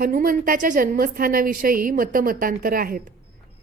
हनुमंताच्या जन्मस्थानाविषयी मतमतांतर आहेत.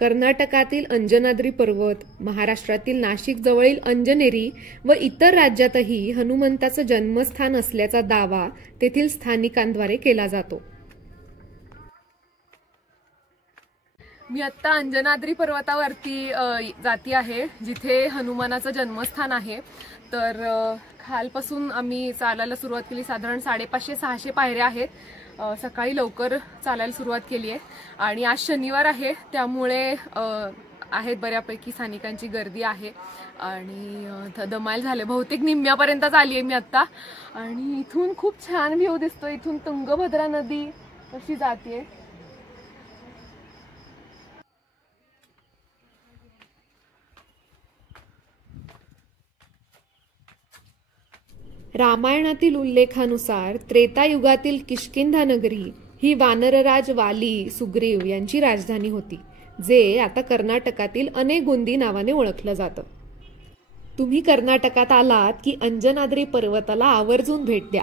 कर्नाटकातील अंजनाद्री पर्वत, महाराष्ट्रातील नाशिक जवळील अंजनेरी व इतर राज्यातही हनुमंताचं जन्मस्थान असल्याचा दावा तेथील स्थानिकांद्वारे केला जातो. मी आत्ता अंजनाद्री पर्वतावरती जाती आहे, जिथे हनुमानाचं जन्मस्थान आहे. तर खालपासून आम्ही चालायला सुरुवात केली. साधारण 550-600 पायऱ्या आहेत. सकाळी लवकर चालायला सुरुवात केली आहे आणि आज शनिवार आहे, त्यामुळे आहेत बऱ्यापैकी स्थानिकांची गर्दी आहे आणि दमायला झाले. बहुतेक निम्म्यापर्यंतच आली आहे मी आत्ता आणि इथून खूप छान व्ह्यू दिसतो. इथून तुंगभद्रा नदी अशी जाते. रामायणातील उल्लेखानुसार त्रेतायुगातील किष्किंधा नगरी ही वानरराज वाली सुग्रीव यांची राजधानी होती, जे आता कर्नाटकातील अनेगोंदी नावाने ओळखलं जातं. तुम्ही कर्नाटकात आलात की अंजनाद्री पर्वताला आवर्जून भेट द्या.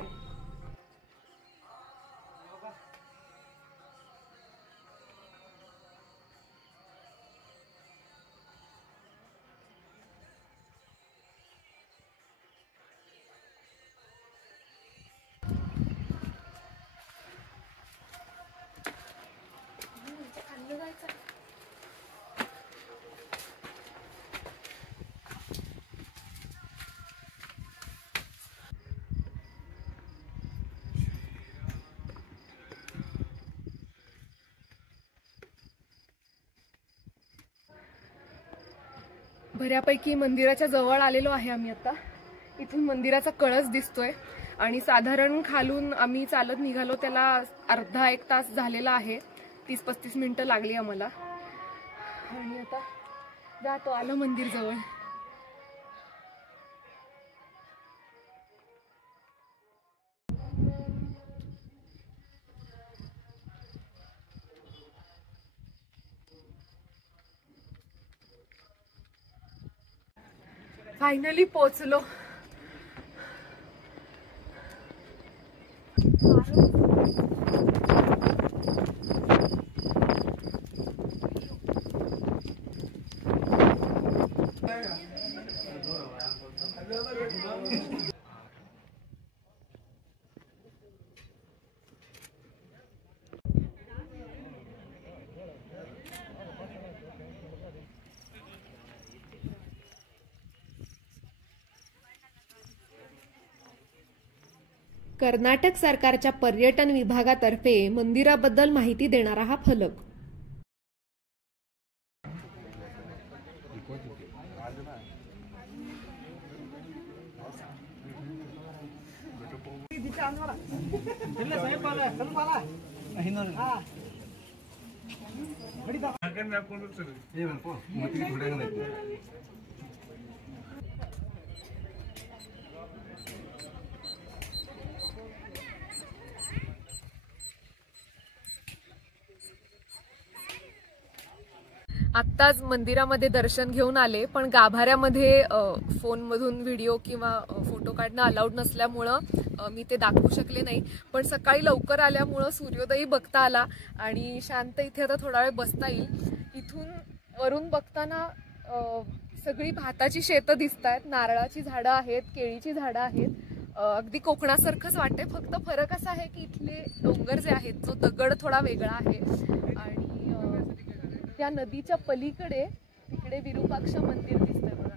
बऱ्यापैकी मंदिराच्या जवळ आलेलो आहे आम्ही आता. इथून मंदिराचा कळस दिसतोय आणि साधारण खालून आम्ही चालत निघालो त्याला अर्धा एक तास झालेला आहे. 30-35 मिनिटं लागली आम्हाला आणि आता जातो, आलं मंदिर जवळ. फायनली पोहोचलो. कर्नाटक सरकारच्या पर्यटन विभागातर्फे मंदिराबद्दल माहिती देणारा हा फलक. आत्ताच मंदिरामध्ये दर्शन घेऊन आले, पण गाभाऱ्यामध्ये फोनमधून व्हिडिओ किंवा फोटो काढणं अलाउड नसल्यामुळं मी ते दाखवू शकले नाही. पण सकाळी लवकर आल्यामुळं सूर्योदयही बघता आला आणि शांत इथे आता थोडा वेळ बसता येईल. इथून वरून बघताना सगळी भाताची शेतं दिसत आहेत, नारळाची झाडं आहेत, केळीची झाडं आहेत. अगदी कोकणासारखंच वाटते. फक्त फरक असा आहे की इथले डोंगर जे आहेत, जो दगड थोडा वेगळा आहे आणि त्या नदीच्या पलीकडे तिकडे विरूपाक्ष मंदिर दिसतंय बघा.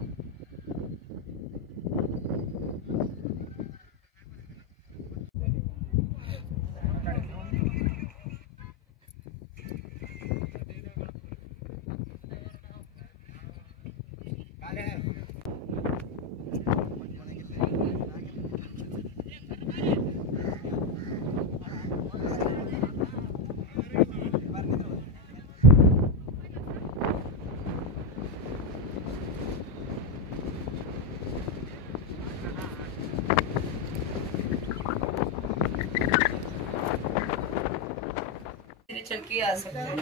चल के आ सकते हैं।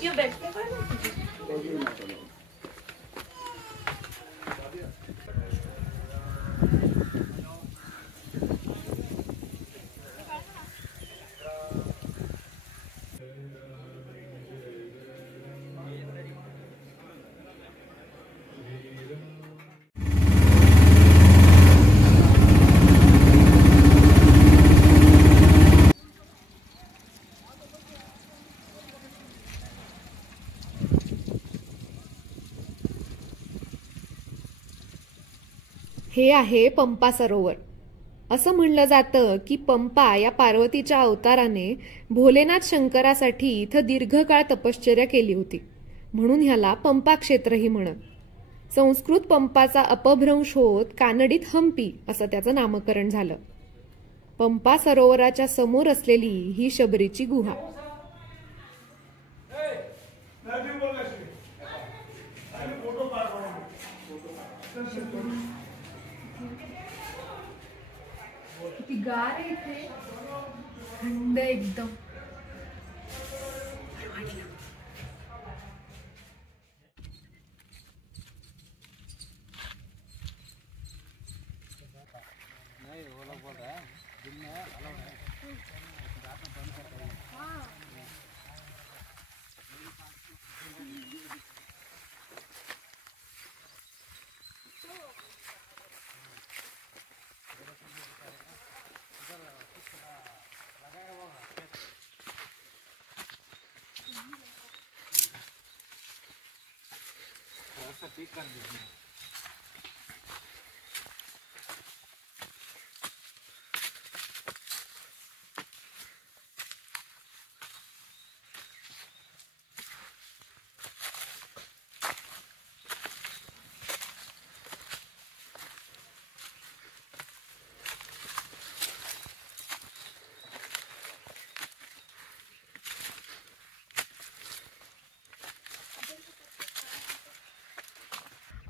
क्यों बैठते हैं? हे आहे पंपा सरोवर. असं म्हणलं जातं की पंपा या पार्वतीच्या अवताराने भोलेनाथ शंकरासाठी इथं दीर्घकाळ तपश्चर्या केली होती, म्हणून ह्याला पंपा क्षेत्रही म्हणत. संस्कृत पंपाचा अपभ्रंश होत कानडीत हम्पी असं त्याचं नामकरण झालं. पंपा सरोवराच्या समोर असलेली ही शबरीची गुहा. किती गार आहे इथे, थंड एकदम.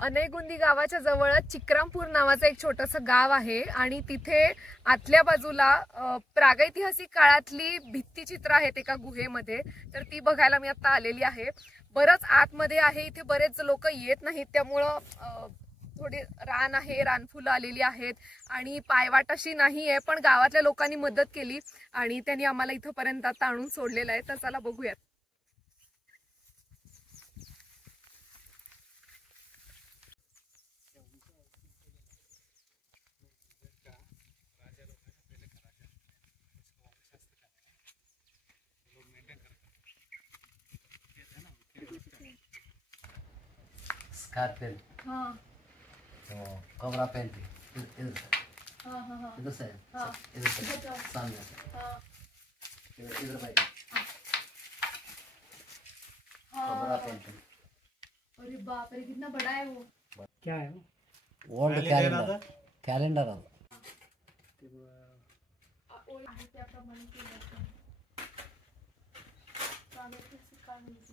अनेगुंदी गावाच्या जवळच चिक्रामपूर नावाचं एक छोटंसं गाव आहे आणि तिथे आतल्या बाजूला प्रागैतिहासिक काळातली भित्तिचित्र आहेत एका गुहेमध्ये. तर ती बघायला मी आता आलेली आहे. बरंच आतमध्ये आहे, इथे बरेच लोक येत नाहीत, त्यामुळं थोडी रान आहे, रानफुलं आलेली आहेत आणि पायवाट अशी नाही आहे, पण गावातल्या लोकांनी मदत केली आणि त्यांनी आम्हाला इथंपर्यंत आता आणून सोडलेलं आहे. तर चला बघूयात. स्कार्फ पहनती, तो कमरा पहनती, इधर से इधर से सामने से इधर बैठ कमरा पहनती. अरे बाप रे, कितना बड़ा है वो. क्या है? ओल्ड कैलेंडर कैलेंडर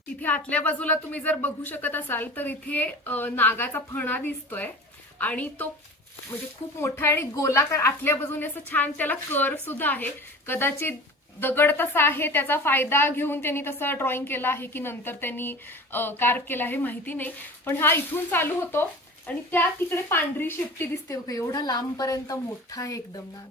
तिथे आतल्या बाजूला तुम्ही जर बघू शकत असाल तर इथे नागाचा फणा दिसतोय आणि तो म्हणजे खूप मोठा आणि गोलाकार. आतल्या बाजूने असं छान त्याला कर्व सुद्धा आहे. कदाचित दगड तसा आहे त्याचा फायदा घेऊन त्यांनी तसं ड्रॉइंग केलं आहे की नंतर त्यांनी कार्व केलं आहे माहिती नाही, पण हा इथून चालू होतो आणि त्या तिकडे पांढरी शिपटी दिसते बघा. एवढा लांबपर्यंत मोठा आहे एकदम नाग.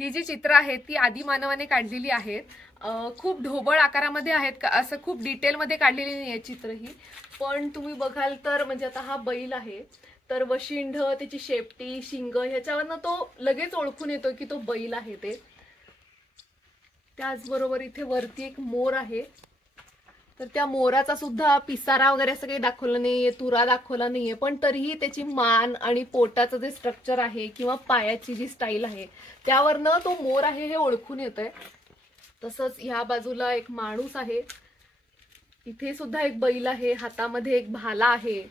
ही जी चित्र आहेत ती आदी मानवाने काढलेली आहेत. खूप ढोबळ आकारामध्ये आहेत का, असं खूप डिटेलमध्ये काढलेली नाही आहे चित्र ही, पण तुम्ही बघाल तर म्हणजे आता हा बैल आहे तर वशिंड, त्याची शेपटी, शिंग ह्याच्यावरनं तो लगेच ओळखून येतो की तो बैल आहे ते. त्याचबरोबर इथे वरती एक मोर आहे, तर त्या मोराचा सुद्धा पिसारा वगैरे असं काही दाखवलं नाहीये, तुरा दाखवला नाहीये, पण तरीही त्याची मान आणि पोटाचं जे स्ट्रक्चर आहे किंवा पायाची जी स्टाईल आहे त्यावरनं तो मोर आहे हे ओळखून येतंय. तसंच ह्या बाजूला एक माणूस आहे, इथे सुद्धा एक बैल आहे, हातामध्ये एक भाला आहे.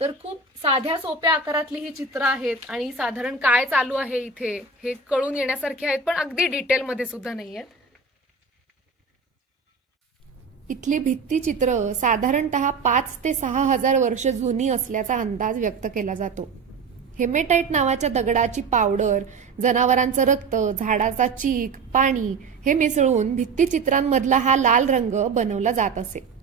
तर खूप साध्या सोप्या आकारातली ही चित्र आहेत आणि साधारण काय चालू आहे इथे हे कळून येण्यासारखे आहेत, पण अगदी डिटेलमध्ये सुद्धा नाहीयेत. इथली भित्तिचित्र साधारणतः 5 ते 6 हजार वर्ष जुनी असल्याचा अंदाज व्यक्त केला जातो. हेमेटाइट नावाच्या दगडाची पावडर, जनावरांचं रक्त, झाडाचा चीक, पाणी हे मिसळून भित्तिचित्रांमधला हा लाल रंग बनवला जात असे.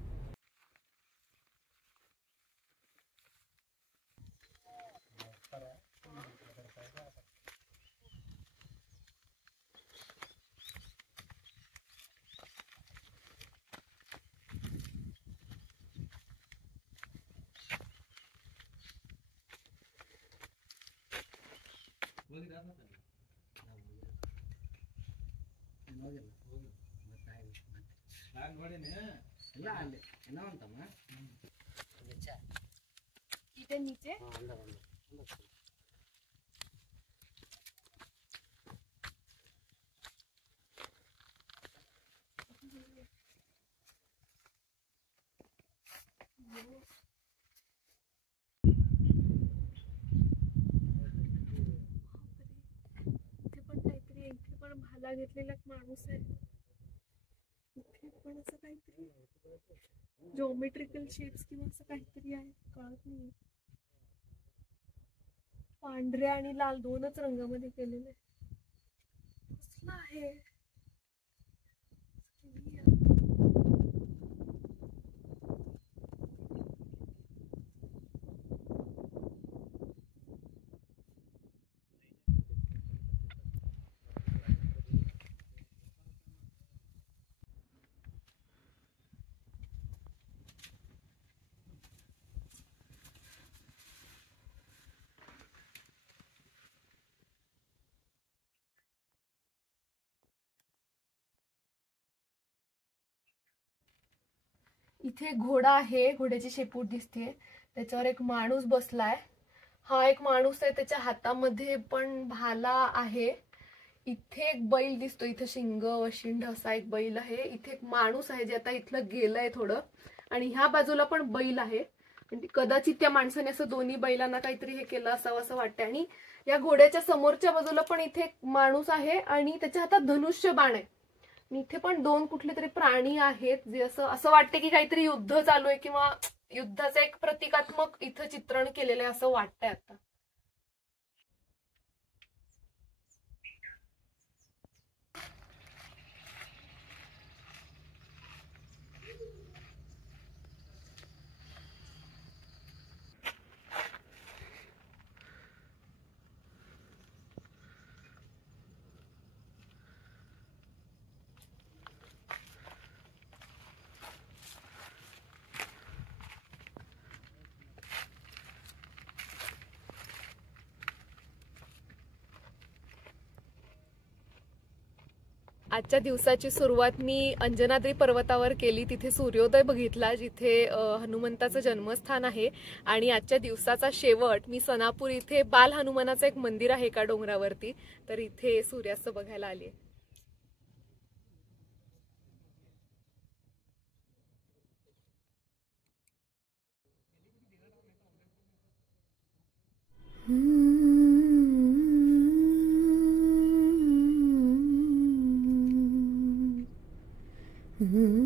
इथे नीचे इथे पण काहीतरी, इथे पण भाला घेतलेला एक माणूस आहे. इथे पण असं काहीतरी जॉमेट्रिकल शेप्स किंवा असं काहीतरी आहे, कळत नाही. पांढऱ्या आणि लाल दोनच रंगामध्ये केलेले. कसलं आहे? इथे घोडा आहे, घोड्याची शेपूट दिसते, त्याच्यावर एक माणूस बसलाय. हा एक माणूस आहे, त्याच्या हातामध्ये पण भाला आहे. इथे एक बैल दिसतो, इथे शिंग वशिंड असा एक बैल आहे. इथे एक माणूस आहे जे आता इथलं गेलंय थोडं, आणि ह्या बाजूला पण बैल आहे. कदाचित त्या माणसाने असं दोन्ही बैलांना काहीतरी हे केलं असावं असं वाटतंय. आणि या घोड्याच्या समोरच्या बाजूला पण इथे एक माणूस आहे आणि त्याच्या हातात धनुष्य बाण आहे. इथे पण दोन कुठले तरी प्राणी आहेत जे असं वाटते की काहीतरी युद्ध चालू आहे किंवा युद्धाचं एक प्रतिकात्मक इथं चित्रण केलेलं आहे असं वाटतंय आता. आजच्या दिवसाची सुरुवात मी अंजनाद्री पर्वतावर केली. तिथे सूर्योदय बघितला, जिथे हनुमंताचं जन्मस्थान आहे. आणि आजच्या दिवसाचा शेवट मी सनापूर इथे बाल हनुमानाचं एक मंदिर आहे एका डोंगरावरती, तर इथे सूर्यास्त बघायला आली. Mm-hmm.